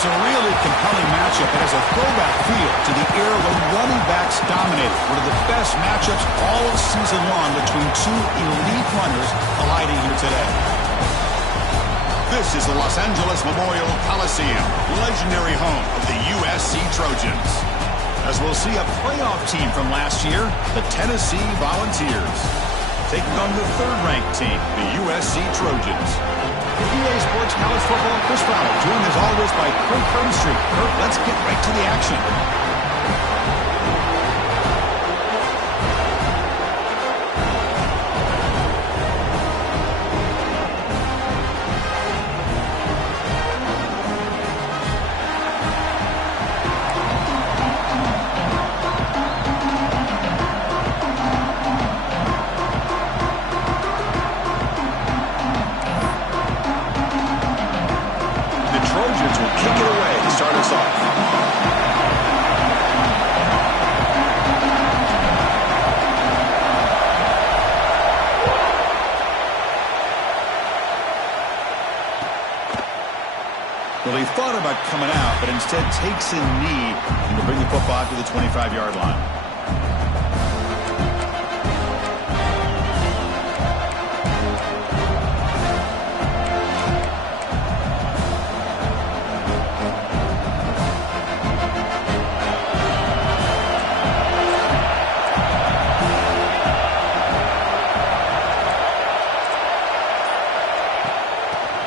It's a really compelling matchup. It has a throwback feel to the era when running backs dominated. One of the best matchups all season long between two elite runners colliding here today. This is the Los Angeles Memorial Coliseum, legendary home of the USC Trojans. As we'll see a playoff team from last year, the Tennessee Volunteers, taking on the third-ranked team, the USC Trojans. EA Sports College Football, Chris Fowler, joined as always by Kirk Herbstreit. Kirk, let's get right to the action. Well, he thought about coming out, but instead takes a knee and will bring the football to the 25-yard line.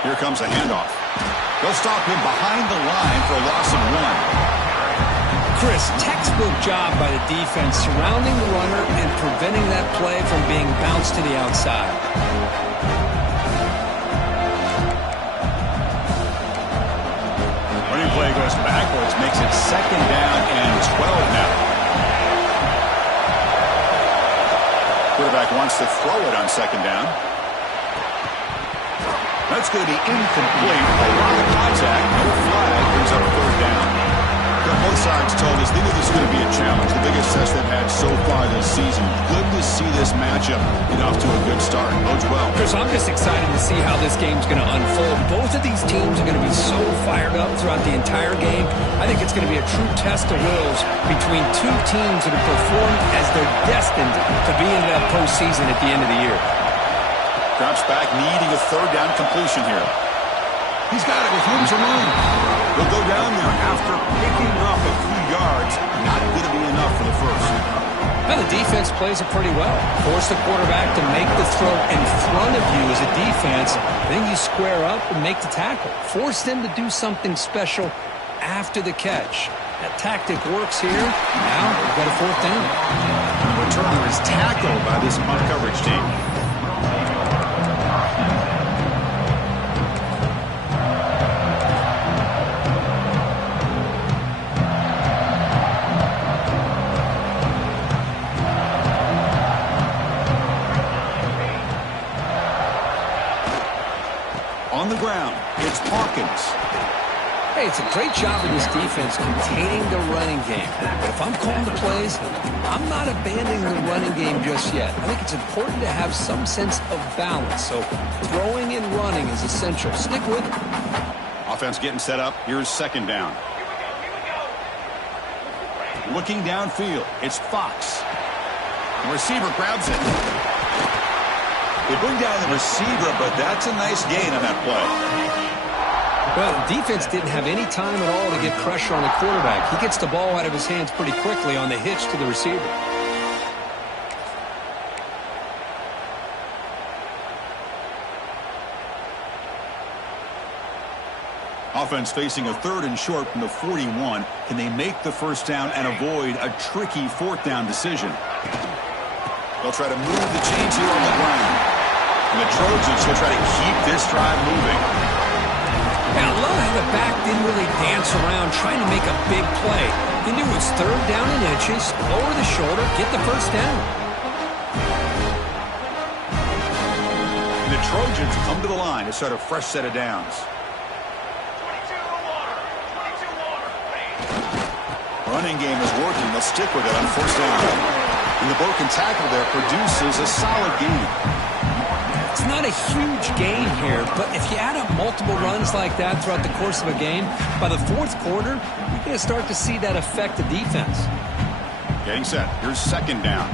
Here comes a handoff. They'll stop him behind the line for a loss of 1. Chris, textbook job by the defense surrounding the runner and preventing that play from being bounced to the outside. Running play goes backwards, makes it 2nd down and 12 now. Quarterback wants to throw it on 2nd down. That's going to be incomplete. A lot of contact. No flag. Brings up 3rd down. Both sides told us they knew this was going to be a challenge. The biggest test they've had so far this season. Good to see this matchup get off to a good start. Bodes well. Chris, I'm just excited to see how this game's going to unfold. Both of these teams are going to be so fired up throughout the entire game. I think it's going to be a true test of wills between two teams that have performed as they're destined to be in that postseason at the end of the year. Drops back, needing a 3rd down completion here. He's got it with room to run. He'll go down there after picking up a few yards. Not going to be enough for the first. Now the defense plays it pretty well. Force the quarterback to make the throw in front of you as a defense. Then you square up and make the tackle. Force them to do something special after the catch. That tactic works here. Now we've got a 4th down. The returner is tackled by this punt coverage team. On the ground, it's Hawkins. Hey, it's a great job of this defense containing the running game. But if I'm calling the plays, I'm not abandoning the running game just yet. I think it's important to have some sense of balance. So throwing and running is essential. Stick with it. Offense getting set up. Here's 2nd down. Looking downfield, it's Fox. The receiver grabs it. They bring down the receiver, but that's a nice gain on that play. Well, the defense didn't have any time at all to get pressure on the quarterback. He gets the ball out of his hands pretty quickly on the hitch to the receiver. Offense facing a 3rd and short from the 41. Can they make the 1st down and avoid a tricky 4th down decision? They'll try to move the chains here on the ground. And the Trojans will try to keep this drive moving. Yeah, I love how the back didn't really dance around trying to make a big play. He knew it was 3rd down and inches, lower the shoulder, get the 1st down. And the Trojans come to the line to start a fresh set of downs. Running game is working. They'll stick with it on 1st down. And the broken tackle there produces a solid gain. It's not a huge gain here, but if you add up multiple runs like that throughout the course of a game, by the fourth quarter, you're going to start to see that affect the defense. Getting set. Here's second down.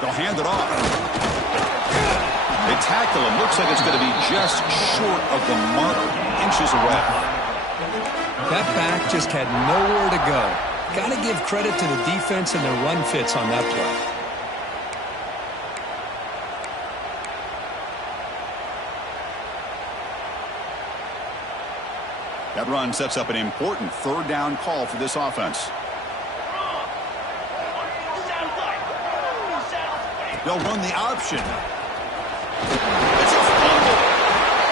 They'll hand it off. They tackle him. Looks like it's going to be just short of the mark, inches away. That back just had nowhere to go. Got to give credit to the defense and their run fits on that play. That run sets up an important third down call for this offense. They'll run the option. It's a fumble.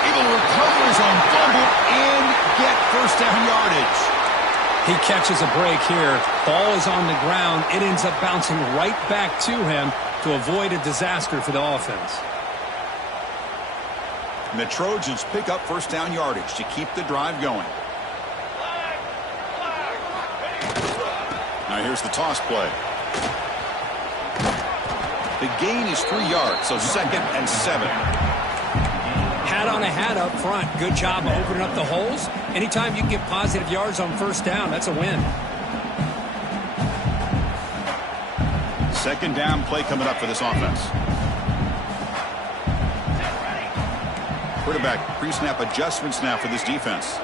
Able to recover his own fumble and get first down yardage. He catches a break here. Ball is on the ground. It ends up bouncing right back to him to avoid a disaster for the offense. And the Trojans pick up first down yardage to keep the drive going. Now here's the toss play. The gain is 3 yards, so 2nd and 7. Hat on a hat up front. Good job of opening up the holes. Anytime you can get positive yards on first down, that's a win. Second down play coming up for this offense. Quarterback pre-snap adjustments now for this defense.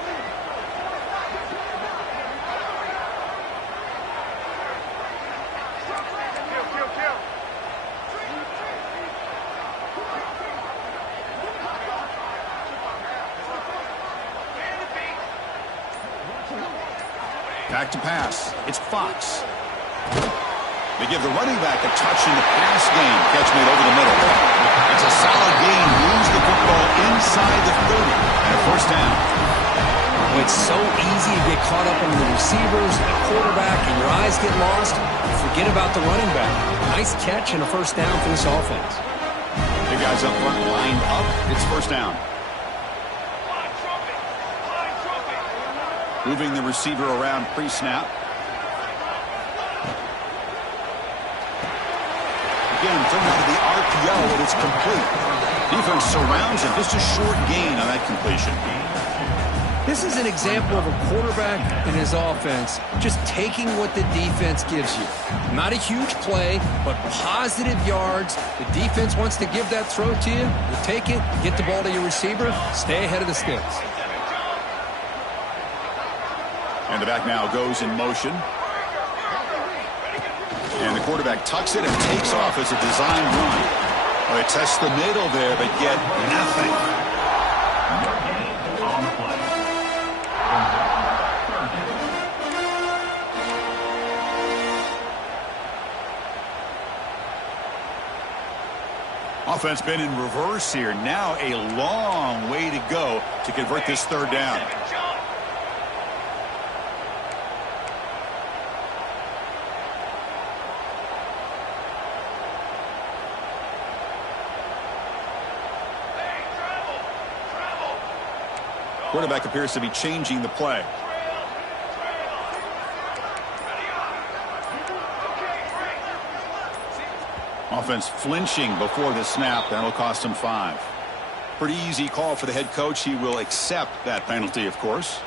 Back to pass. It's Fox. They give the running back a touch in the pass game. Catch made over the middle. It's a solid gain. Moves the football inside the 30 and a first down. It's so easy to get caught up on the receivers, the quarterback, and your eyes get lost. Forget about the running back. Nice catch and a first down for this offense. The guys up front lined up. It's first down. Moving the receiver around pre-snap. Again, thrown out of the RPO, and it's complete. Defense surrounds him. Just a short gain on that completion. This is an example of a quarterback and his offense just taking what the defense gives you. Not a huge play, but positive yards. The defense wants to give that throw to you. You take it, get the ball to your receiver, stay ahead of the sticks. And the back now goes in motion. And the quarterback tucks it and takes off as a design run. Well, they test the middle there, but get nothing. Offense been in reverse here. Now a long way to go to convert this third down. Quarterback appears to be changing the play. Offense flinching before the snap. That'll cost him 5. Pretty easy call for the head coach. He will accept that penalty, of course.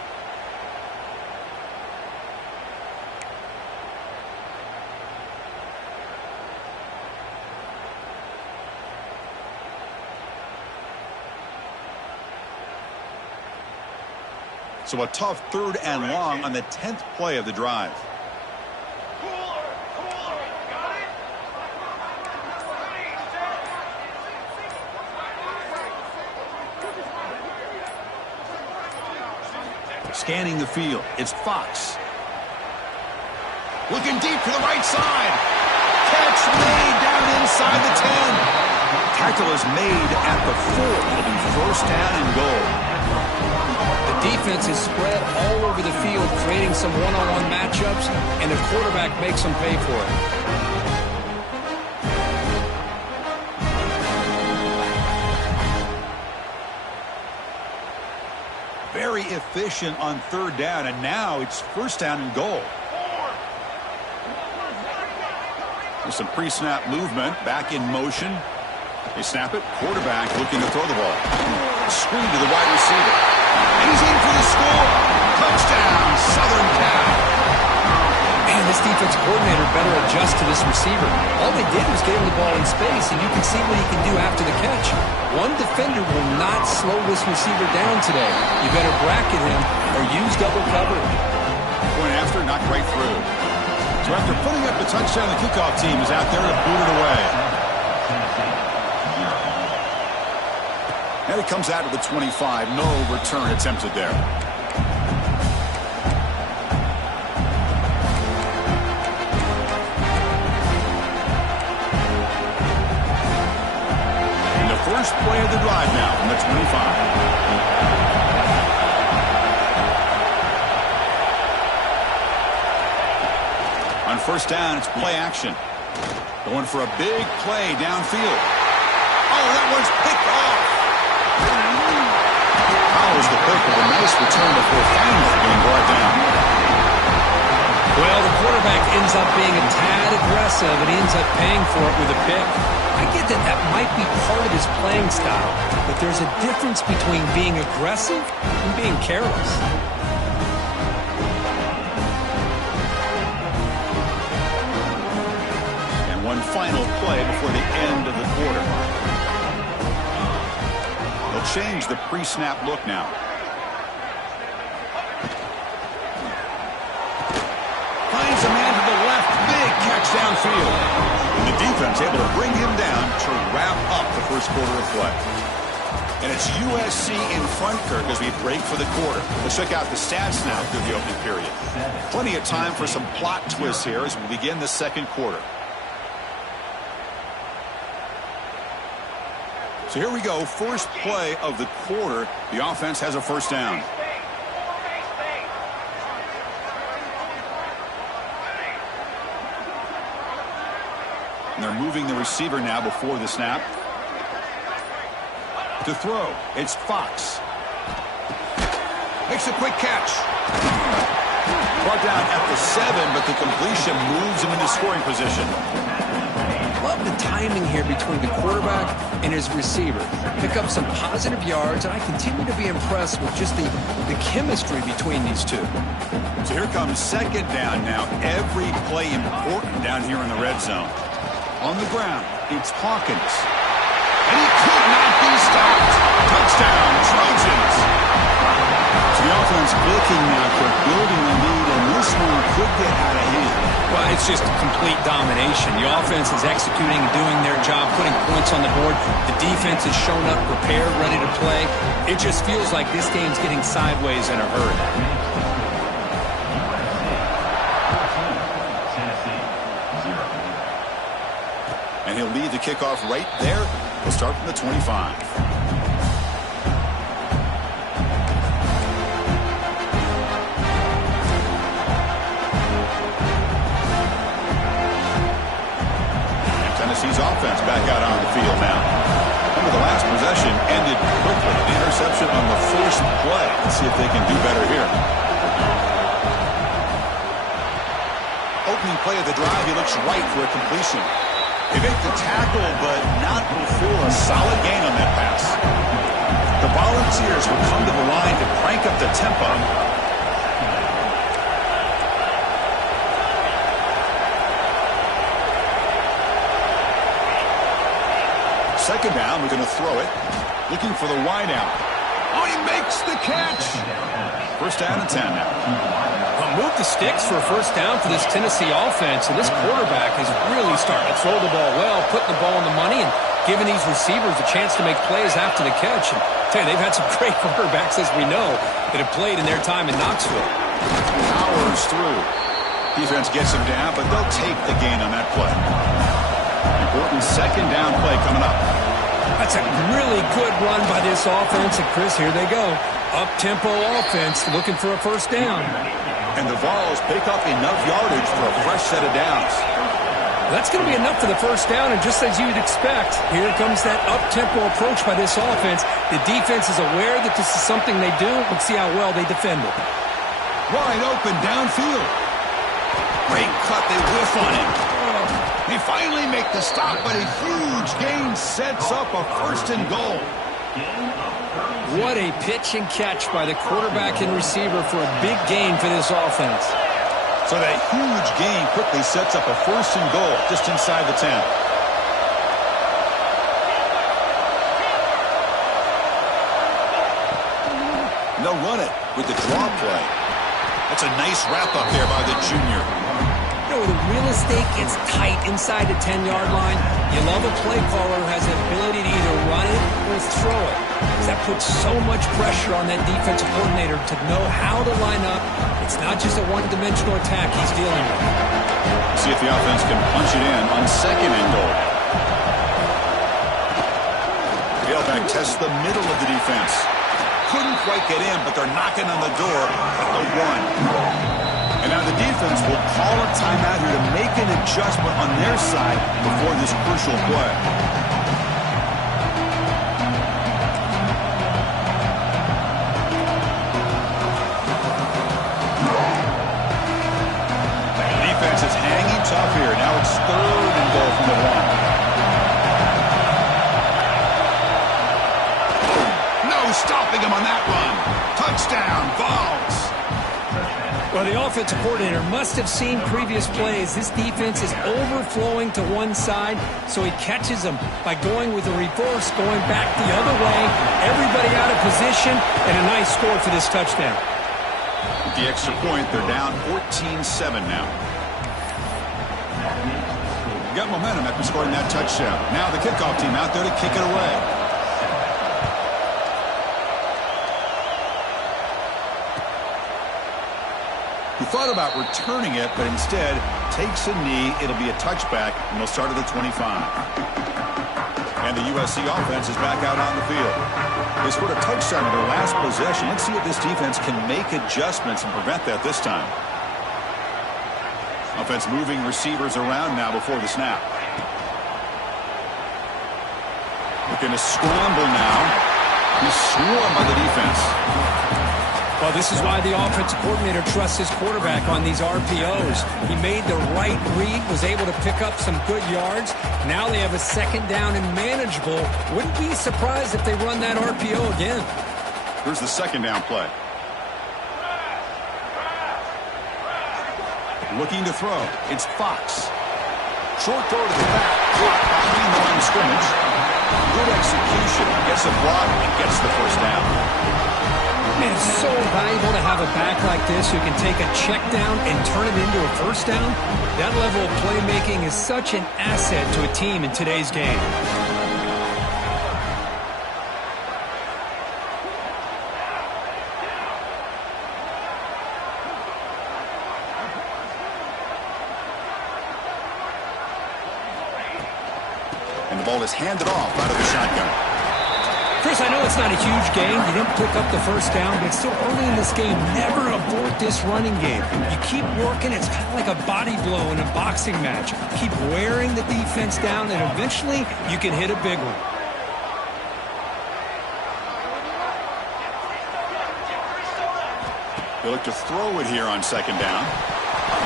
So a tough 3rd and long on the 10th play of the drive. Scanning the field. It's Fox. Looking deep to the right side. Catch made down inside the 10. Tackle is made at the 4. It'll be first down and goal. The defense is spread all over the field, creating some one-on-one matchups, and the quarterback makes them pay for it. Very efficient on 3rd down, and now it's first down and goal. With some pre-snap movement, back in motion. They snap it. Quarterback looking to throw the ball. Screen to the wide receiver. And he's in for the score. Touchdown, Southern Cal. Man, this defense coordinator better adjust to this receiver. All they did was get him the ball in space, and you can see what he can do after the catch. One defender will not slow this receiver down today. You better bracket him or use double coverage. Going after, knocked right through. So after putting up the touchdown, the kickoff team is out there to boot it away. And it comes out of the 25. No return attempted there. And the first play of the drive now from the 25. On first down, it's play action. Going for a big play downfield. Oh, that one's picked off. Follows the pick with a nice return before finally being brought down. Well, the quarterback ends up being a tad aggressive, and he ends up paying for it with a pick. I get that that might be part of his playing style, but there's a difference between being aggressive and being careless. And one final play before the end of the quarter. They'll change the pre-snap look now. Finds a man to the left. Big catch downfield. And the defense able to bring him down to wrap up the first quarter of play. And it's USC in front, Kirk, as we break for the quarter. Let's check out the stats now through the opening period. Plenty of time for some plot twists here as we begin the second quarter. So here we go, first play of the quarter. The offense has a first down. And they're moving the receiver now before the snap. To throw, it's Fox. Makes a quick catch. Brought down at the 7, but the completion moves him into scoring position. Love the timing here between the quarterback and his receiver. Pick up some positive yards, and I continue to be impressed with just the chemistry between these two. So here comes second down now. Every play important down here in the red zone. On the ground, it's Hawkins. And he could not be stopped. Touchdown, Trojans. So the offense looking now for building a lead, and this one could get out of hand. Well, it's just complete domination. The offense is executing, doing their job, putting points on the board. The defense has shown up, prepared, ready to play. It just feels like this game's getting sideways in a hurry. And he'll lead the kickoff right there. We'll start from the 25. Tennessee's offense back out on the field now. Remember, the last possession ended quickly. The interception on the first play. Let's see if they can do better here. Opening play of the drive, he looks right for a completion. They make the tackle, but not before a solid gain on that pass. The Volunteers will come to the line to crank up the tempo. Second down, we're going to throw it. Looking for the wide out. Oh, he makes the catch. First down and 10 now. Well, move the sticks for a first down for this Tennessee offense. And this quarterback is really starting to throw the ball well, putting the ball on the money, and giving these receivers a chance to make plays after the catch. And I tell you, they've had some great quarterbacks, as we know, that have played in their time in Knoxville. Powers through. Defense gets him down, but they'll take the gain on that play. Important second down play coming up. That's a really good run by this offense. And, Chris, here they go. Up-tempo offense looking for a first down. And the Vols pick up enough yardage for a fresh set of downs. That's going to be enough for the first down, and just as you'd expect, here comes that up-tempo approach by this offense. The defense is aware that this is something they do. Let's see how well they defend it. Wide open downfield. Great cut. They whiff on it. They finally make the stop, but a huge gain sets up a 1st and goal. What a pitch and catch by the quarterback and receiver for a big gain for this offense. So that huge gain quickly sets up a 1st and goal just inside the 10. They'll run it with the draw play. That's a nice wrap-up there by the junior. You know, the real estate gets tight inside the 10-yard line. You love a play caller who has the ability to either run it or throw it. That puts so much pressure on that defensive coordinator to know how to line up. It's not just a one-dimensional attack he's dealing with. See if the offense can punch it in on 2nd and goal. Tailback tests the middle of the defense. Couldn't quite get in, but they're knocking on the door at the 1. And now the defense will call a timeout here to make an adjustment on their side before this crucial play. The defense is hanging tough here. Now it's 3rd and goal from the 1. Stopping him on that run. Touchdown, Vols. Well, the offensive coordinator must have seen previous plays. This defense is overflowing to one side, so he catches them by going with the reverse, going back the other way. Everybody out of position, and a nice score for this touchdown. With the extra point, they're down 14-7 now. Got momentum after scoring that touchdown. Now the kickoff team out there to kick it away. He thought about returning it, but instead takes a knee. It'll be a touchback, and they'll start at the 25. And the USC offense is back out on the field. They scored a touchdown in their last possession. Let's see if this defense can make adjustments and prevent that this time. Offense moving receivers around now before the snap. Looking to scramble now. He's swarmed by the defense. Well, this is why the offensive coordinator trusts his quarterback on these RPOs. He made the right read, was able to pick up some good yards. Now they have a 2nd down and manageable. Wouldn't be surprised if they run that RPO again. Here's the 2nd down play. Looking to throw. It's Fox. Short throw to the back. Caught behind the line of scrimmage. Good execution. Gets a block and gets the 1st down. It's so valuable to have a back like this who can take a check down and turn it into a 1st down. That level of playmaking is such an asset to a team in today's game. And the ball is handed off out of the shotgun. Chris, I know it's not a huge gain. You didn't pick up the 1st down, but it's still early in this game. Never abort this running game. You keep working. It's kind of like a body blow in a boxing match. Keep wearing the defense down, and eventually you can hit a big one. They look to throw it here on 2nd down.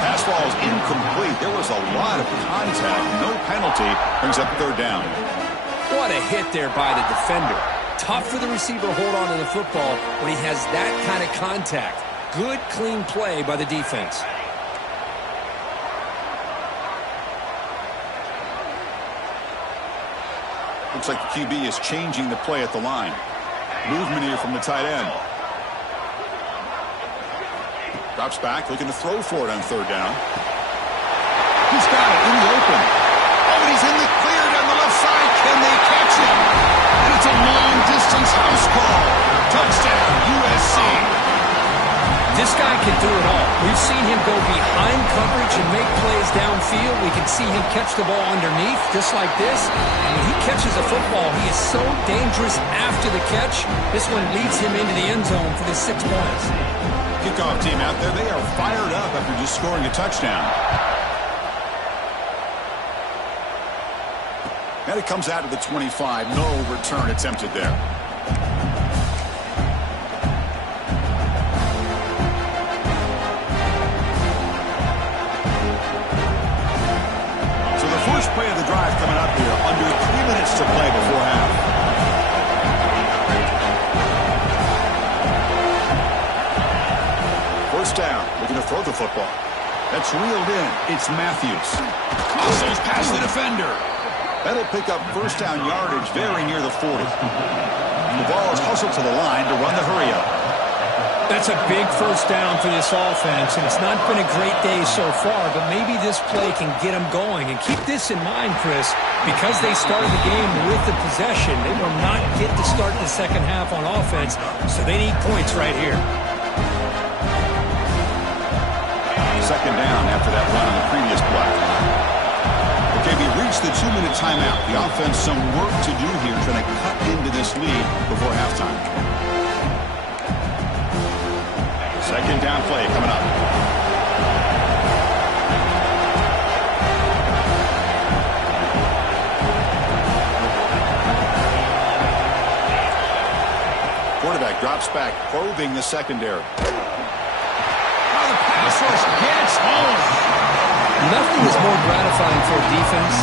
Pass ball is incomplete. There was a lot of contact. No penalty. Brings up 3rd down. What a hit there by the defender. Tough for the receiver to hold on to the football when he has that kind of contact. Good, clean play by the defense. Looks like the QB is changing the play at the line. Movement here from the tight end. Drops back, looking to throw for it on 3rd down. He's got it in the open. Oh, and he's in the clear down the left side. Can they catch him? And it's a long-distance house call. Touchdown, USC. This guy can do it all. We've seen him go behind coverage and make plays downfield. We can see him catch the ball underneath, just like this. And when he catches a football, he is so dangerous after the catch. This one leads him into the end zone for the 6 points. Kickoff team out there, they are fired up after just scoring a touchdown. And it comes out to the 25. No return attempted there. So the 1st to play before half. First down, looking to throw the football. That's reeled in. It's Matthews. Hustles past the defender. That'll pick up first down yardage very near the 40. The ball is hustled to the line to run the hurry-up. That's a big first down for this offense, and it's not been a great day so far, but maybe this play can get them going. And keep this in mind, Chris, because they started the game with the possession, they will not get to start the second half on offense, so they need points right here. Second down after that run on the previous play. Okay, we reached the 2-minute timeout. The offense some work to do here trying to cut into this lead before halftime. Second down play coming up. Quarterback drops back, probing the secondary. Oh, the pass rush gets home. Nothing is more gratifying for a defense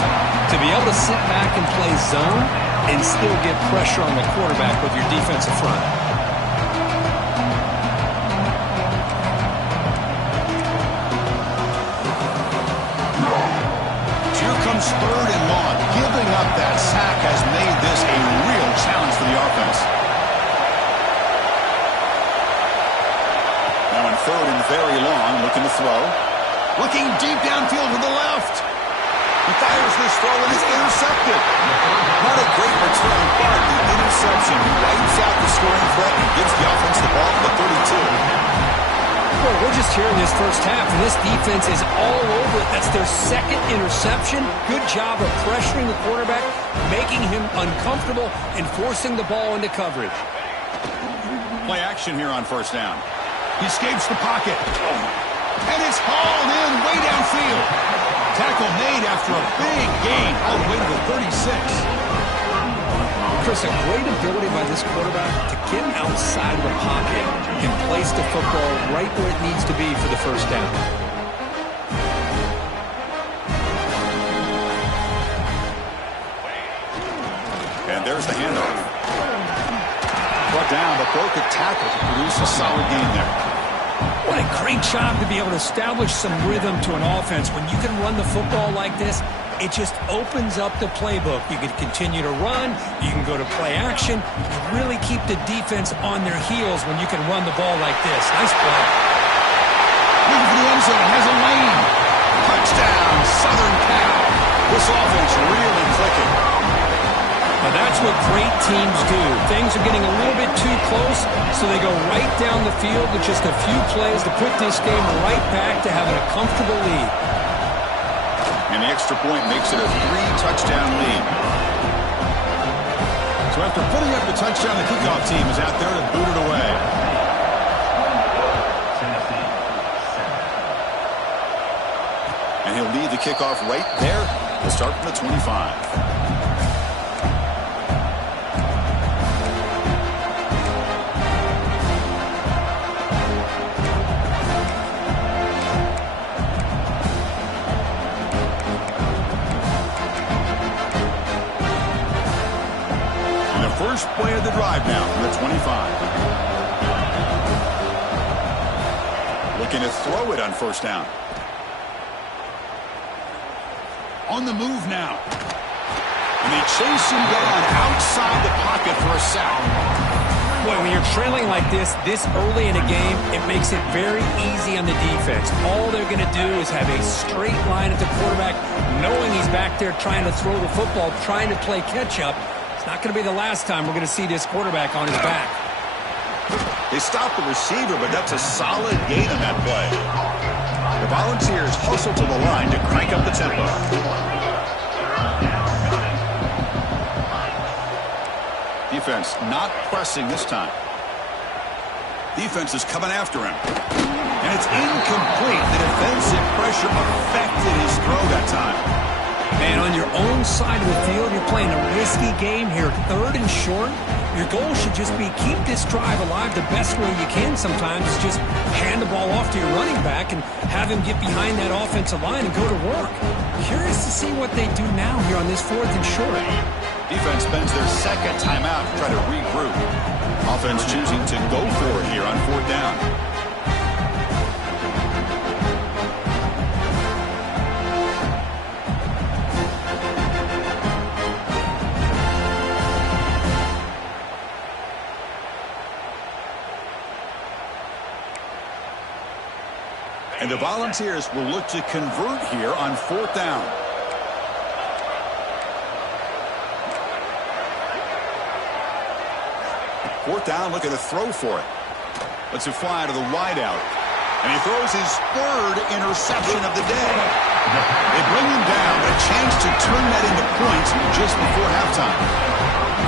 to be able to sit back and play zone and still get pressure on the quarterback with your defensive front. Third and long. Giving up that sack has made this a real challenge for the offense. Now in third and very long, looking to throw. Looking deep downfield to the left. He fires this throw and it's intercepted. Not a great return, but the interception wipes out the scoring threat and gives the offense the ball at the 32. Well, we're just here in this first half, and this defense is all over it. That's their second interception. Good job of pressuring the quarterback, making him uncomfortable, and forcing the ball into coverage. Play action here on first down. He escapes the pocket. And it's hauled in way downfield. Tackle made after a big gain all the way to the 36. Chris, a great ability by this quarterback to get outside of the pocket and place the football right where it needs to be for the first down. And there's the handoff. Brought down, but broke a tackle to produce a solid gain there. What a great job to be able to establish some rhythm to an offense. When you can run the football like this, it just opens up the playbook. You can continue to run. You can go to play action. You really keep the defense on their heels when you can run the ball like this. Nice play. Looking for the end zone. Has a lane. Touchdown, Southern Cal. This offense really clicking. Now that's what great teams do. Things are getting a little bit too close, so they go right down the field with just a few plays to put this game right back to having a comfortable lead. And the extra point makes it a 3-touchdown lead. So after putting up the touchdown, the kickoff team is out there to boot it away. And he'll lead the kickoff right there to start from the 25. First play of the drive now from the 25. Looking to throw it on first down. On the move now. And they chase him down outside the pocket for a sack. Boy, when you're trailing like this early in a game, it makes it very easy on the defense. All they're going to do is have a straight line at the quarterback, knowing he's back there trying to throw the football, trying to play catch-up. It's not going to be the last time we're going to see this quarterback on his back. They stopped the receiver, but that's a solid gain on that play. The Volunteers hustle to the line to crank up the tempo. Defense not pressing this time. Defense is coming after him. And it's incomplete. The defensive pressure affected his throw that time. Man, on your own side of the field, you're playing a risky game here. Third and short. Your goal should just be keep this drive alive the best way you can sometimes. Is just hand the ball off to your running back and have him get behind that offensive line and go to work. Curious to see what they do now here on this 4th and short. Defense spends their second timeout to try to regroup. Offense choosing to go for it here on 4th down. And the Volunteers will look to convert here on 4th down. Fourth down, looking to throw for it. Lets it fly to the wideout. And he throws his 3rd interception of the day. They bring him down, but a chance to turn that into points just before halftime.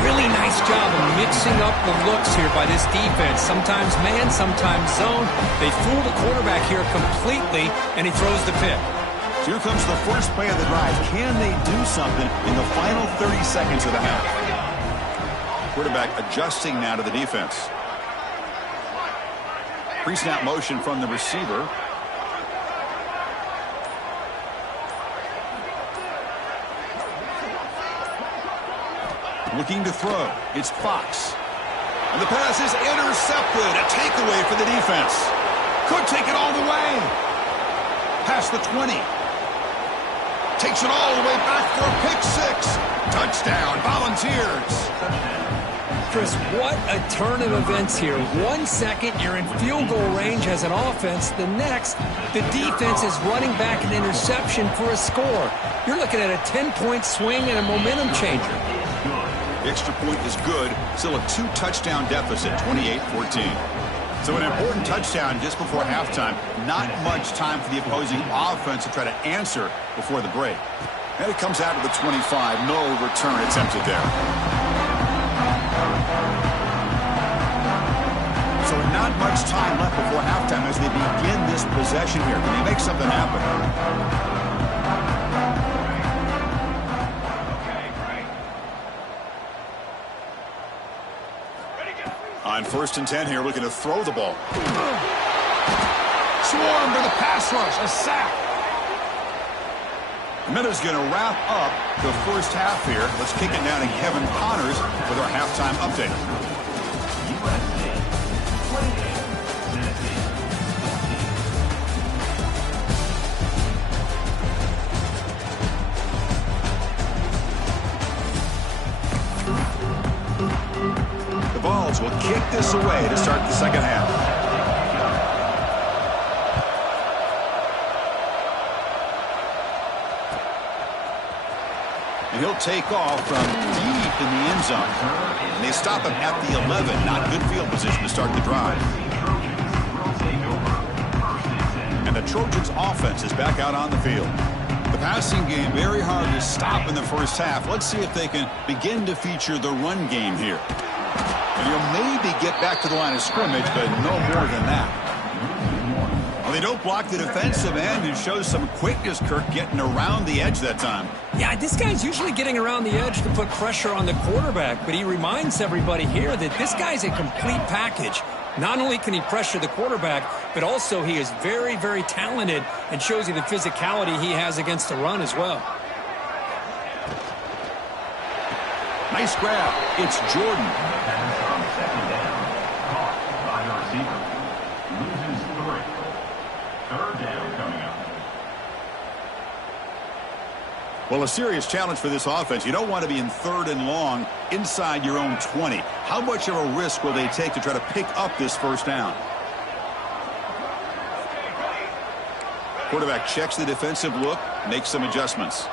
Really nice job of mixing up the looks here by this defense. Sometimes man, sometimes zone. They fool the quarterback here completely, and he throws the pick. So here comes the first play of the drive. Can they do something in the final 30 seconds of the half? Quarterback adjusting now to the defense. Pre-snap motion from the receiver. Looking to throw. It's Fox. And the pass is intercepted. A takeaway for the defense. Could take it all the way. Past the 20. Takes it all the way back for a pick 6. Touchdown, Volunteers. Chris, what a turn of events here. 1 second, you're in field goal range as an offense. The next, the defense is running back an interception for a score. You're looking at a 10-point swing and a momentum changer. The extra point is good. Still a 2-touchdown deficit, 28-14. So an important touchdown just before halftime. Not much time for the opposing offense to try to answer before the break. And it comes out to the 25. No return attempted there. So not much time left before halftime as they begin this possession here. Can they make something happen? On 1st and 10 here, looking to throw the ball. Swarm to the pass rush, a sack. Minuta's going to wrap up the first half here. Let's kick it down to Kevin Connors with our halftime update. The Vols will kick this away to start the second half. And he'll take off from deep in the end zone. And they stop him at the 11. Not good field position to start the drive. And the Trojans' offense is back out on the field. The passing game very hard to stop in the first half. Let's see if they can begin to feature the run game here. And you'll maybe get back to the line of scrimmage, but no more than that. Well, they don't block the defensive end and shows some quickness, Kirk, getting around the edge that time. Yeah, this guy's usually getting around the edge to put pressure on the quarterback, but he reminds everybody here that this guy's a complete package. Not only can he pressure the quarterback, but also he is very, very talented and shows you the physicality he has against the run as well. Nice grab. It's Jordan. Well, a serious challenge for this offense. You don't want to be in 3rd and long inside your own 20. How much of a risk will they take to try to pick up this first down? Quarterback checks the defensive look, makes some adjustments.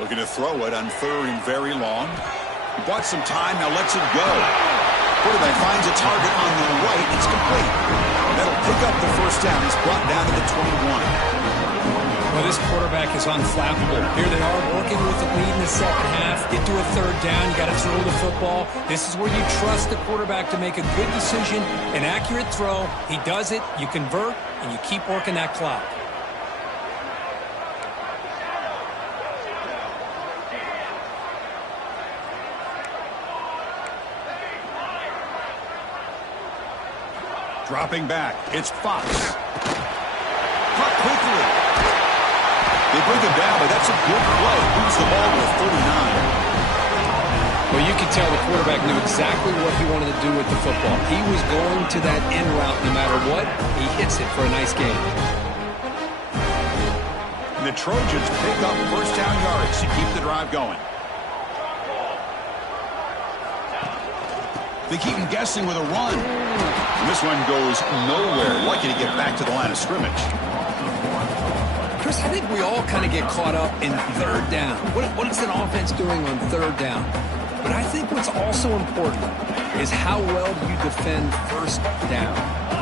Looking to throw it on 3rd and very long. He bought some time, now lets it go. Quarterback finds a target on the right. It's complete. That'll pick up the first down. He's brought down to the 21. Well, this quarterback is unflappable. Here they are working with the lead in the second half. Get to a 3rd down. You got to throw the football. This is where you trust the quarterback to make a good decision, an accurate throw. He does it, you convert, and you keep working that clock. Dropping back, it's Fox. Cut quickly. They bring him down, but that's a good play. Moves the ball to a 39. Well, you can tell the quarterback knew exactly what he wanted to do with the football. He was going to that in route no matter what. He hits it for a nice gain. And the Trojans pick up first down yards to keep the drive going. They keep him guessing with a run. And this one goes nowhere. Lucky to get back to the line of scrimmage. Chris, I think we all kind of get caught up in third down. What is an offense doing on third down? But I think what's also important is how well do you defend first down.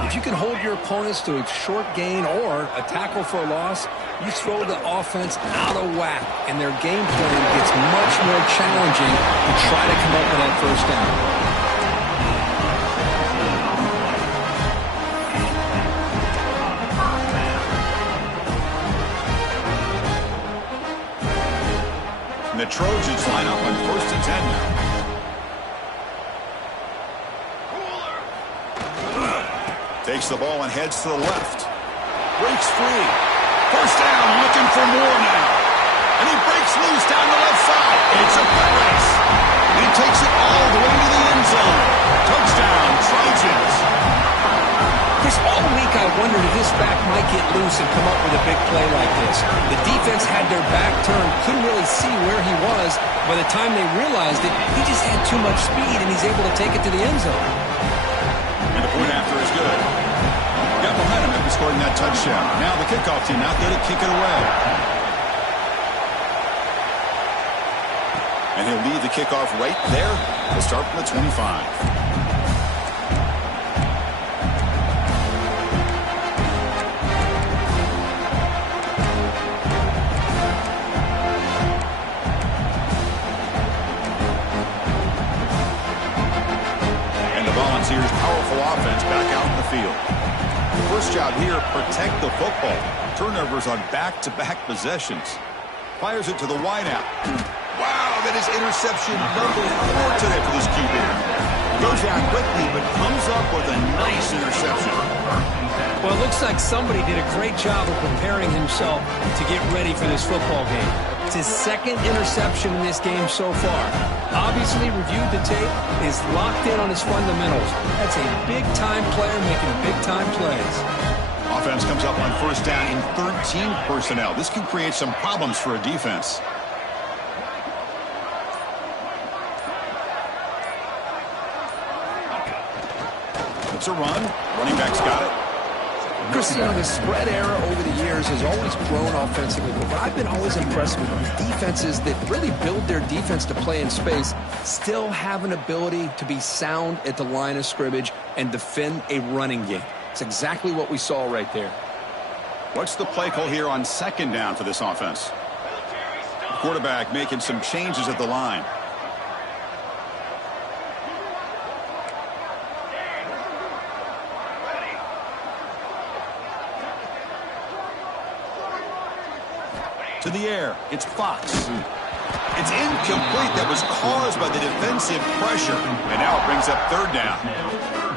If you can hold your opponents to a short gain or a tackle for a loss, you throw the offense out of whack, and their game plan gets much more challenging to try to come up with that first down. The Trojans line up on 1st and 10 now. Takes the ball and heads to the left. Breaks free. First down, looking for more now. And he breaks loose down the left side. It's a foot race. And he takes it all the way to the end zone. Touchdown, Trojans. Chris, all week I wondered if this back might get loose and come up with a big play like this. The defense had their back turned, couldn't really see where he was. By the time they realized it, he just had too much speed, and he's able to take it to the end zone. And the point after is good. Got behind him after scoring that touchdown. Now the kickoff team out there to kick it away. And he'll lead the kickoff right there. He'll start from the 25. Powerful offense back out in the field. The first job here, protect the football. Turnovers on back-to-back possessions. Fires it to the wideout. Wow, that is interception number 4 today for this QB. Goes down quickly, but comes up with a nice interception. Well, it looks like somebody did a great job of preparing himself to get ready for this football game. It's his second interception in this game so far. Obviously reviewed the tape, is locked in on his fundamentals. That's a big-time player making big-time plays. Offense comes up on first down in 13 personnel. This can create some problems for a defense. It's a run. Running back's got it. Chris, the spread era over the years has always grown offensively, but I've been always impressed with defenses that really build their defense to play in space, still have an ability to be sound at the line of scrimmage and defend a running game. It's exactly what we saw right there. What's the play call here on second down for this offense? The quarterback making some changes at the line. To the air, it's Fox. It's incomplete. That was caused by the defensive pressure. And now it brings up third down.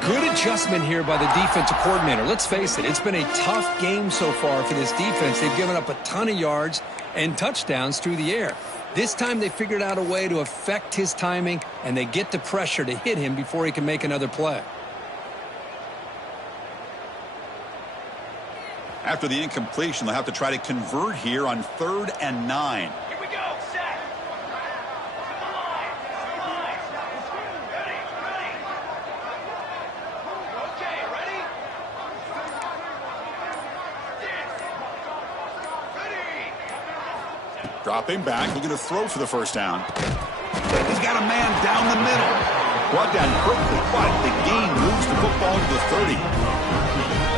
Good adjustment here by the defensive coordinator. Let's face it, it's been a tough game so far for this defense. They've given up a ton of yards and touchdowns through the air. This time they figured out a way to affect his timing, and they get the pressure to hit him before he can make another play. After the incompletion, they'll have to try to convert here on 3rd and 9. Here we go, set. To the line. Ready. Okay, ready? Ready. Dropping back, looking to throw for the first down. He's got a man down the middle. Brought down quickly, but the gain moves the football to the 30.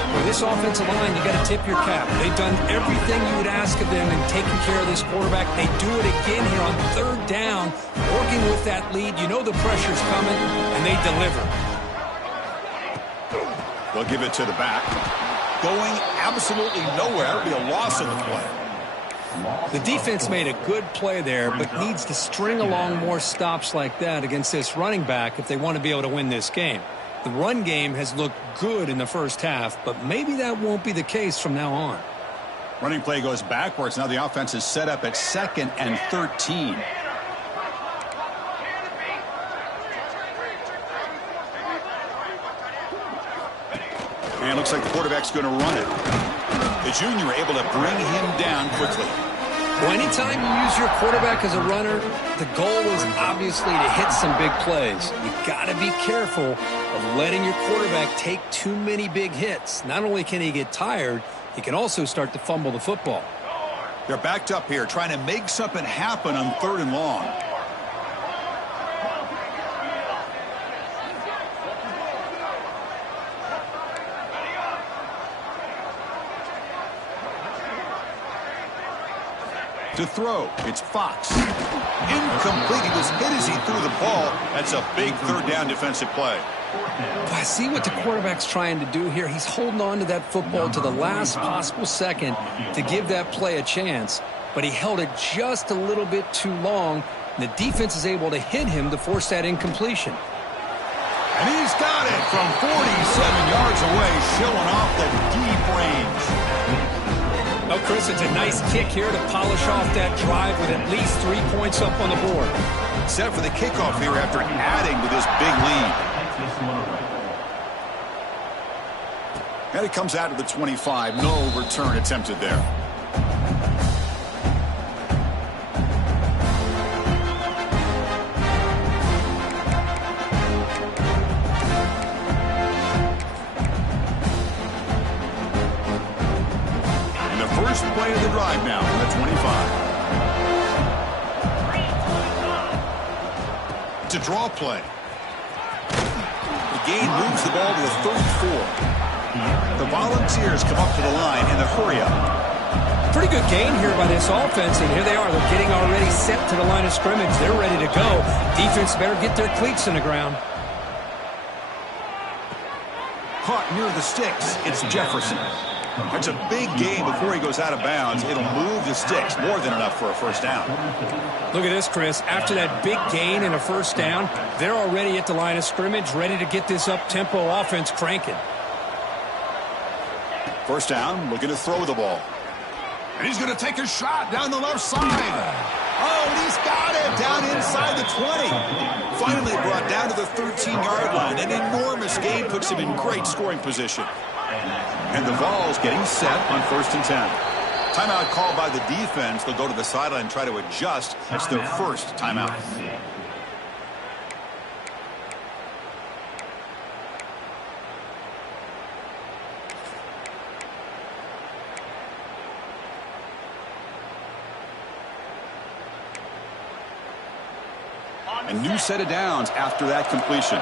For this offensive line, you got to tip your cap. They've done everything you would ask of them in taking care of this quarterback. They do it again here on 3rd down, working with that lead. You know the pressure's coming, and they deliver. They'll give it to the back. Going absolutely nowhere. That'll be a loss of the play. The defense made a good play there, but needs to string along more stops like that against this running back if they want to be able to win this game. The run game has looked good in the first half, but maybe that won't be the case from now on. Running play goes backwards. Now the offense is set up at 2nd and 13. And it looks like the quarterback's going to run it. The junior able to bring him down quickly. Well, anytime you use your quarterback as a runner, the goal is obviously to hit some big plays. You got to be careful of letting your quarterback take too many big hits. Not only can he get tired, he can also start to fumble the football. They're backed up here, trying to make something happen on 3rd and long. To throw, it's Fox. Incomplete. He was hit as he threw the ball. That's a big 3rd down defensive play. I see what the quarterback's trying to do here. He's holding on to that football to the last possible second to give that play a chance, but he held it just a little bit too long. The defense is able to hit him to force that incompletion. And he's got it from 47 yards away, showing off the deep range. Oh, Chris, it's a nice kick here to polish off that drive with at least 3 points up on the board. Set for the kickoff here after adding to this big lead. And it comes out to the 25. No return attempted there. First play of the drive now on the 25. It's a draw play. The gain moves the ball to the 34. The Volunteers come up to the line in the hurry up. Pretty good gain here by this offense, and here they are. They're getting already set to the line of scrimmage. They're ready to go. Defense better get their cleats in the ground. Caught near the sticks. It's Jefferson. That's a big gain before he goes out of bounds. It'll move the sticks, more than enough for a first down. Look at this, Chris. After that big gain and a first down, they're already at the line of scrimmage, ready to get this up-tempo offense cranking. First down, looking to throw the ball. And he's going to take a shot down the left side. Oh, and he's got it down inside the 20. Finally brought down to the 13-yard line. An enormous gain puts him in great scoring position. And the Vols getting set on 1st and 10. Timeout called by the defense. They'll go to the sideline and try to adjust. That's their first timeout. A new set of downs after that completion.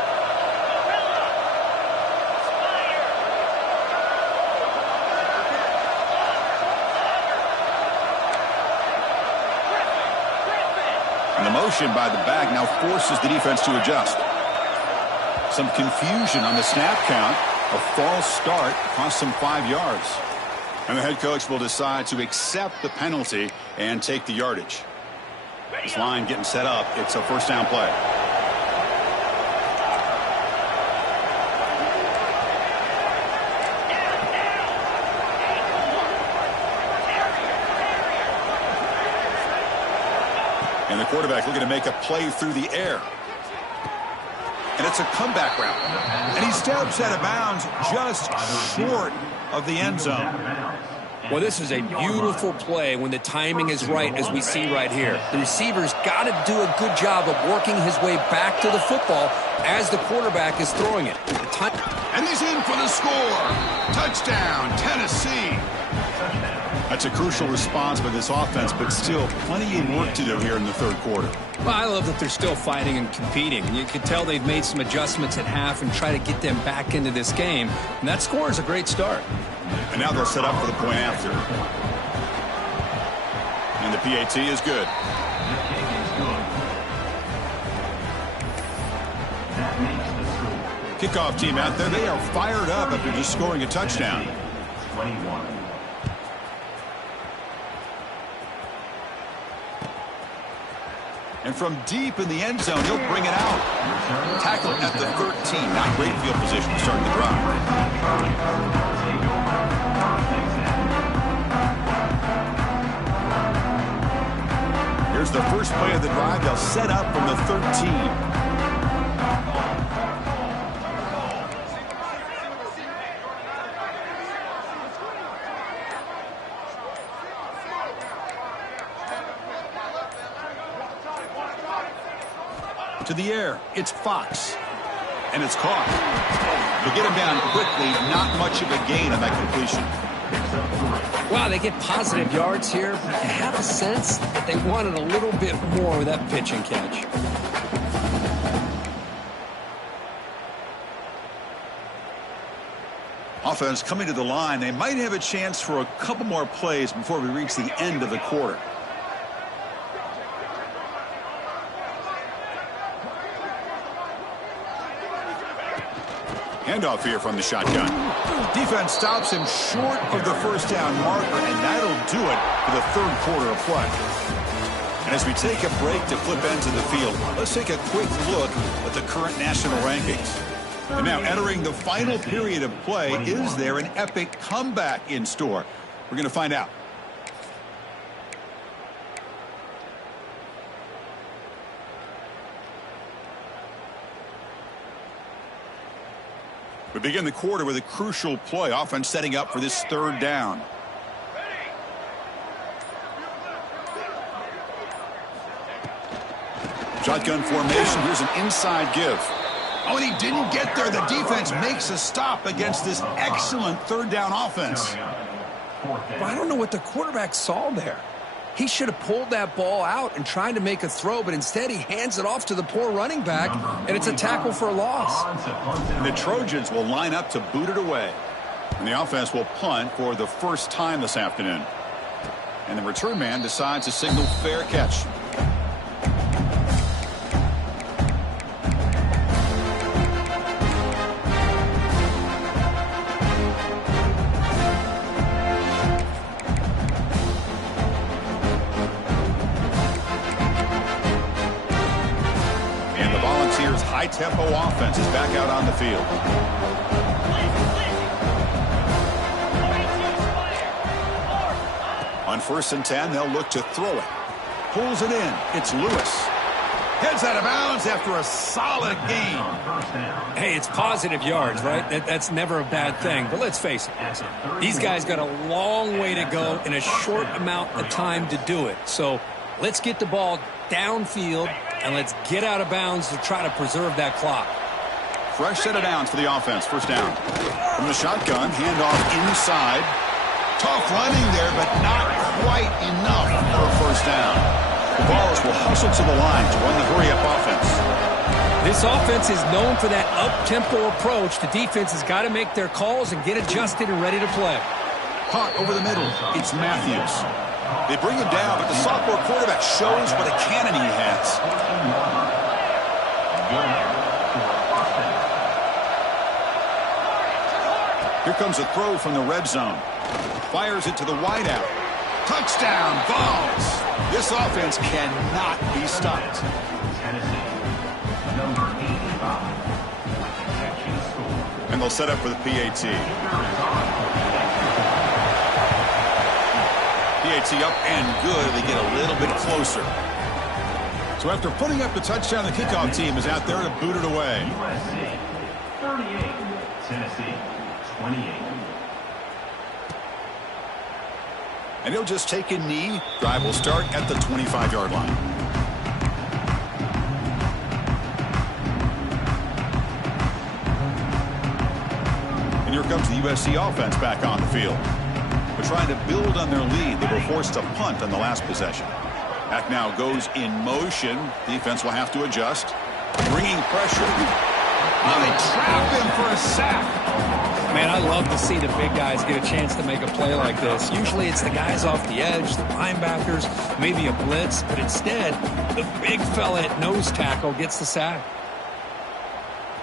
And the motion by the back now forces the defense to adjust. Some confusion on the snap count. A false start cost them 5 yards. And the head coach will decide to accept the penalty and take the yardage. This line getting set up. It's a first down play. And the quarterback looking to make a play through the air. And it's a comeback route. And he steps out of bounds just short of the end zone. Well, this is a beautiful play when the timing is right, as we see right here. The receiver's got to do a good job of working his way back to the football as the quarterback is throwing it. And he's in for the score. Touchdown, Tennessee. That's a crucial response by this offense, but still plenty of work to do here in the third quarter. Well, I love that they're still fighting and competing. You can tell they've made some adjustments at half and try to get them back into this game. And that score is a great start. And now they'll set up for the point after. And the PAT is good. Kickoff team out there. They are fired up after just scoring a touchdown. 21. And from deep in the end zone, he'll bring it out. Tackle at the 13. Not great field position to start the drive. Here's the first play of the drive. They'll set up from the 13. To the air, it's Fox. And it's caught. To get him down quickly, not much of a gain on that completion. Wow, they get positive yards here. But you have a sense that they wanted a little bit more with that pitch and catch. Offense coming to the line. They might have a chance for a couple more plays before we reach the end of the quarter. Handoff here from the shotgun. Defense stops him short of the first down marker, and that'll do it for the third quarter of play. And as we take a break to flip ends of the field, let's take a quick look at the current national rankings. And now entering the final period of play, is there an epic comeback in store? We're going to find out. We begin the quarter with a crucial play. Offense setting up for this third down. Shotgun formation. Here's an inside give. Oh, and he didn't get there. The defense makes a stop against this excellent third down offense. But I don't know what the quarterback saw there. He should have pulled that ball out and tried to make a throw, but instead he hands it off to the poor running back, and it's a tackle for a loss. And the Trojans will line up to boot it away. And the offense will punt for the first time this afternoon. And the return man decides to signal fair catch. High-tempo offense is back out on the field. On 1st and 10, they'll look to throw it. Pulls it in. It's Lewis. Heads out of bounds after a solid gain. Hey, it's positive yards, right? That's never a bad thing. But let's face it, these guys got a long way to go in a short amount of time to do it. So let's get the ball downfield, and let's get out of bounds to try to preserve that clock. Fresh set of downs for the offense. First down. From the shotgun, handoff inside. Tough running there, but not quite enough for a first down. The Vols will hustle to the line to run the hurry-up offense. This offense is known for that up-tempo approach. The defense has got to make their calls and get adjusted and ready to play. Hot over the middle. It's Matthews. They bring him down, but the sophomore quarterback shows what a cannon he has. Here comes a throw from the red zone. Fires it to the wideout. Touchdown, Vols! This offense cannot be stopped. And they'll set up for the PAT. PAT up and good. They get a little bit closer. So after putting up the touchdown, the kickoff team is out there to boot it away. USC 38, Tennessee 28. And he'll just take a knee. Drive will start at the 25-yard line. And here comes the USC offense back on the field. They're trying to build on their lead. They were forced to punt on the last possession. Back now goes in motion. Defense will have to adjust. Bringing pressure. Oh, they trap him for a sack. Man, I love to see the big guys get a chance to make a play like this. Usually it's the guys off the edge, the linebackers, maybe a blitz, but instead, the big fella at nose tackle gets the sack.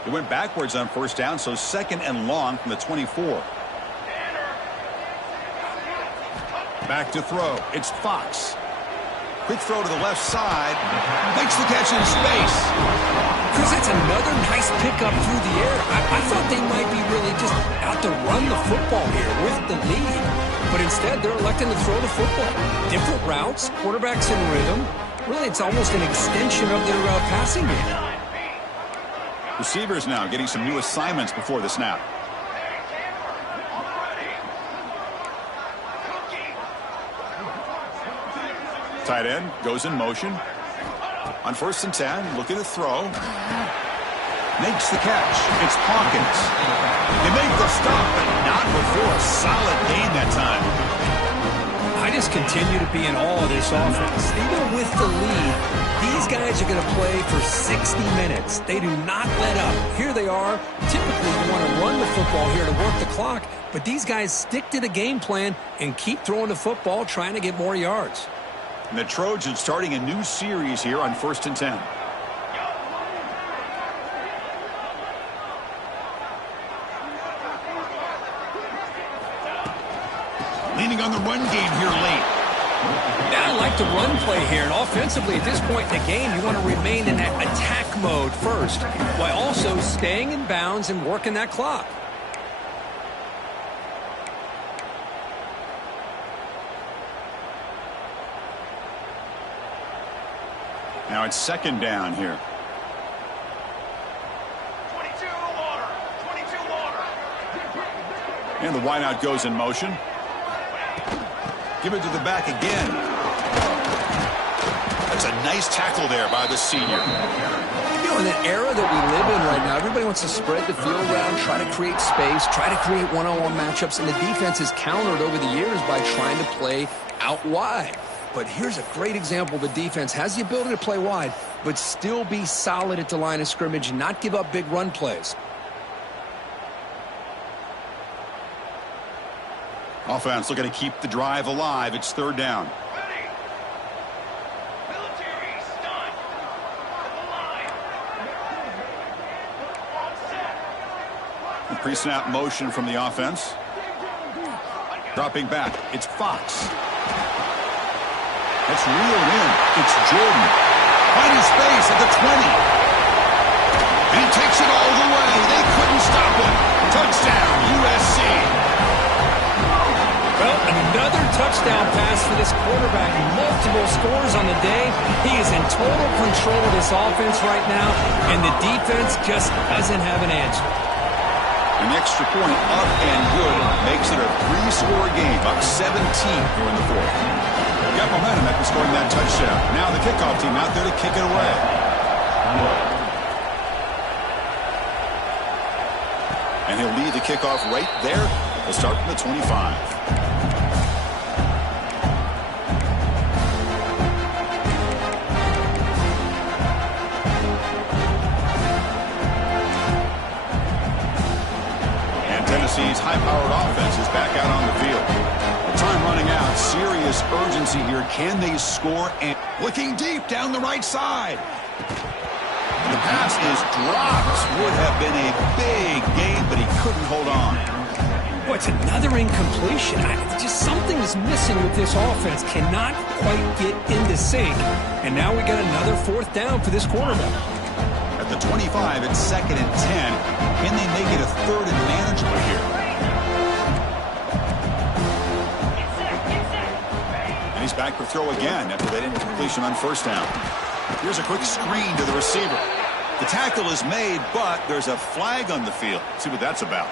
They went backwards on first down, so second and long from the 24. Back to throw. It's Fox. Quick throw to the left side. Makes the catch in space. Chris, that's another nice pickup through the air. I thought they might be really just out to run the football here with the lead. But instead, they're electing to throw the football. Different routes, quarterbacks in rhythm. Really, it's almost an extension of their passing game. Receivers now getting some new assignments before the snap. Tight end goes in motion. On 1st and 10, looking to throw. Makes the catch. It's Hawkins. They make the stop, but not before a solid gain that time. I just continue to be in awe of this offense. Even with the lead, these guys are going to play for 60 minutes. They do not let up. Here they are. Typically, you want to run the football here to work the clock, but these guys stick to the game plan and keep throwing the football, trying to get more yards. And the Trojans starting a new series here on 1st and 10. Leaning on the run game here late. Now I like the run play here, and offensively at this point in the game, you want to remain in that attack mode first, while also staying in bounds and working that clock. Now it's 2nd down here. 22 water. 22 water. And the wideout goes in motion. Give it to the back again. That's a nice tackle there by the senior. You know, in the era that we live in right now, everybody wants to spread the field around, try to create space, try to create one-on-one matchups, and the defense has countered over the years by trying to play out wide. But here's a great example. The defense has the ability to play wide, but still be solid at the line of scrimmage and not give up big run plays. Offense looking to keep the drive alive. It's 3rd down. Ready. Military stunt. At the line. On set. Pre-snap motion from the offense. Dropping back. It's Fox. That's reeled in. It's Jordan. Finding space at the 20. And he takes it all the way. They couldn't stop him. Touchdown, USC. Well, another touchdown pass for this quarterback. Multiple scores on the day. He is in total control of this offense right now, and the defense just doesn't have an answer. An extra point up and good makes it a 3-score game, up 17 here in the 4th. Got momentum after scoring that touchdown. Now the kickoff team out there to kick it away. And he'll lead the kickoff right there. We'll start from the 25. And Tennessee's high-powered offense is back out on the field. Time running out. Serious urgency here. Can they score? And looking deep down the right side. The pass is dropped. Would have been a big gain, but he couldn't hold on. Boy, it's another incompletion. Just something is missing with this offense. Cannot quite get into sync. And now we got another 4th down for this quarterback. At the 25, it's 2nd and 10. Can they make it a 3rd and manageable here? And he's back for throw again after that incompletion on 1st down. Here's a quick screen to the receiver. The tackle is made, but there's a flag on the field. See what that's about.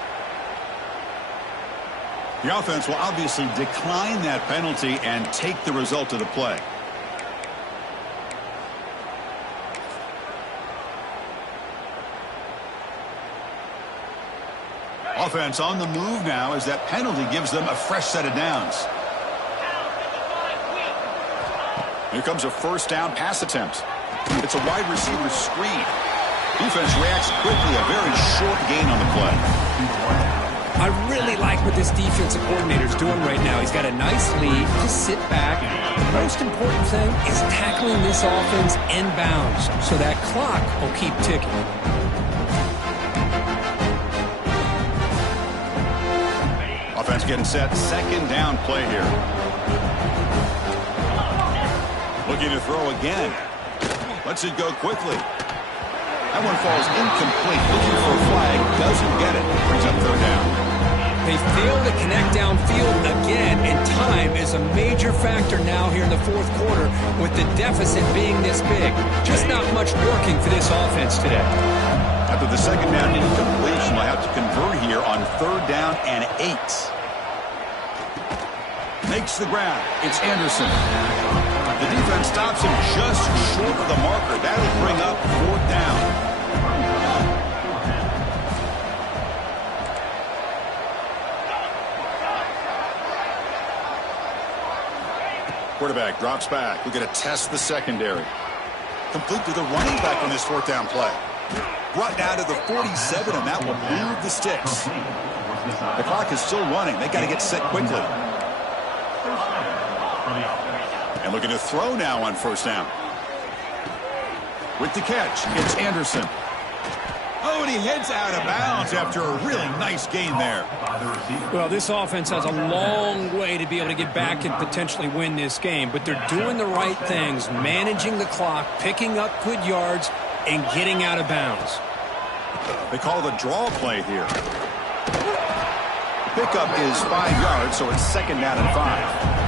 The offense will obviously decline that penalty and take the result of the play. Offense on the move now as that penalty gives them a fresh set of downs. Here comes a 1st down pass attempt. It's a wide receiver screen. Defense reacts quickly. A very short gain on the play. I really like what this defensive coordinator is doing right now. He's got a nice lead. Just sit back. The most important thing is tackling this offense in bounds so that clock will keep ticking. Offense getting set. 2nd down play here. Looking to throw again. Lets it go quickly. That one falls incomplete. Looking for a flag. Doesn't get it. Brings up third down. They fail to connect downfield again, and time is a major factor now here in the fourth quarter with the deficit being this big. Just not much working for this offense today. After the second down incompletion, they'll have to convert here on third down and 8. Makes the grab. It's Anderson. The defense stops him just short of the marker. That'll bring up fourth down. Quarterback drops back. We're going to test the secondary. Complete to the running back on this fourth down play. Brought down to the 47, and that will move the sticks. The clock is still running. They got to get set quickly. And looking to throw now on first down. With the catch, it's Anderson. Oh, and he heads out of bounds after a really nice gain there. Well, this offense has a long way to be able to get back and potentially win this game, but they're doing the right things, managing the clock, picking up good yards, and getting out of bounds. They call the draw play here. Pickup is 5 yards, so it's second down and 5.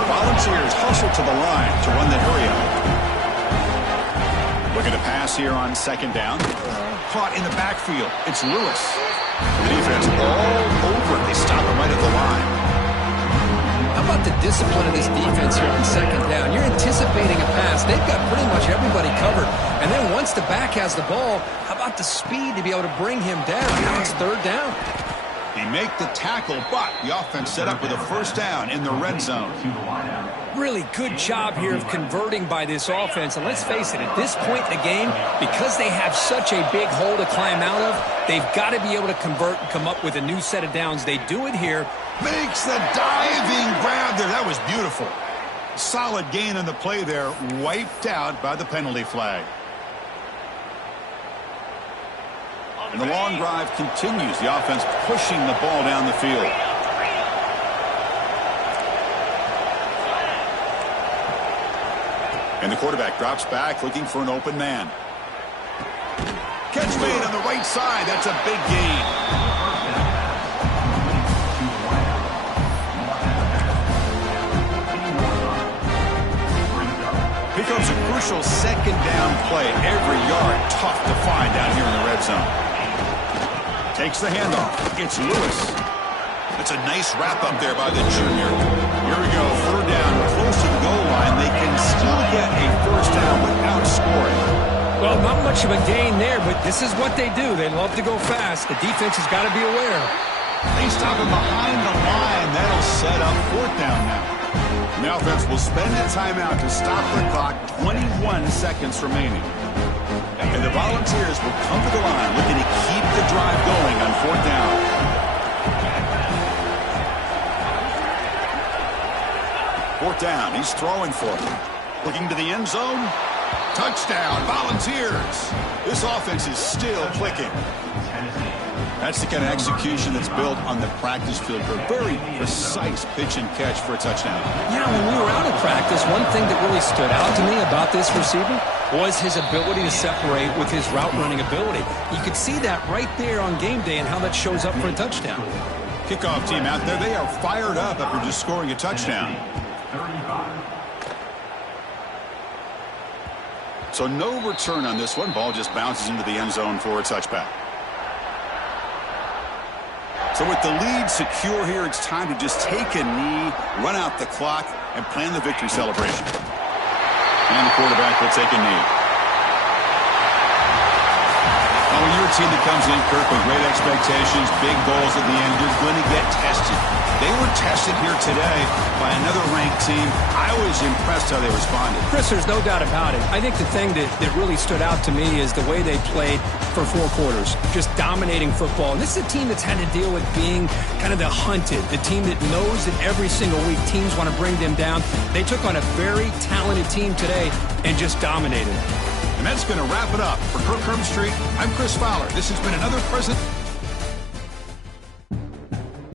The Volunteers hustle to the line to run the hurry-up. Looking to pass here on second down. Caught in the backfield. It's Lewis. The defense all over it. They stop him right at the line. How about the discipline of this defense here on second down? You're anticipating a pass. They've got pretty much everybody covered. And then once the back has the ball, how about the speed to be able to bring him down? Now it's third down. They make the tackle, but the offense set up with a first down in the red zone. Really good job here of converting by this offense. And let's face it, at this point in the game, because they have such a big hole to climb out of, they've got to be able to convert and come up with a new set of downs. They do it here. Makes the diving grab there. That was beautiful. Solid gain on the play there. Wiped out by the penalty flag. And the long drive continues. The offense pushing the ball down the field. And the quarterback drops back looking for an open man. Catch made on the right side. That's a big gain. Here comes a crucial second down play. Every yard tough to find down here in the red zone. Takes the handoff. It's Lewis. That's a nice wrap up there by the junior. Here we go. Third down, close to the goal line. They can still get a first down without scoring. Well, not much of a gain there, but this is what they do. They love to go fast. The defense has got to be aware. They stop him behind the line. That'll set up fourth down now. And the offense will spend a timeout to stop the clock. 21 seconds remaining. And the Volunteers will come to the line looking to keep the drive going on fourth down. Fourth down. He's throwing for it. Looking to the end zone. Touchdown, Volunteers. This offense is still clicking. That's the kind of execution that's built on the practice field for a very precise pitch and catch for a touchdown. Yeah, when we were out of practice, one thing that really stood out to me about this receiver was his ability to separate with his route running ability. You could see that right there on game day and how that shows up for a touchdown. Kickoff team out there, they are fired up after just scoring a touchdown. So no return on this one. Ball just bounces into the end zone for a touchback. So with the lead secure here, it's time to just take a knee, run out the clock, and plan the victory celebration. And the quarterback will take a knee. Now, when you're a team that comes in, Kirk, with great expectations, big goals at the end, you're going to get tested. They were tested here today by another ranked team. I was impressed how they responded. Chris, there's no doubt about it. I think the thing that really stood out to me is the way they played for 4 quarters, just dominating football. And this is a team that's had to deal with being kind of the hunted, the team that knows that every single week teams want to bring them down. They took on a very talented team today and just dominated. And that's going to wrap it up. For Kirk Herbstreit, I'm Chris Fowler. This has been another present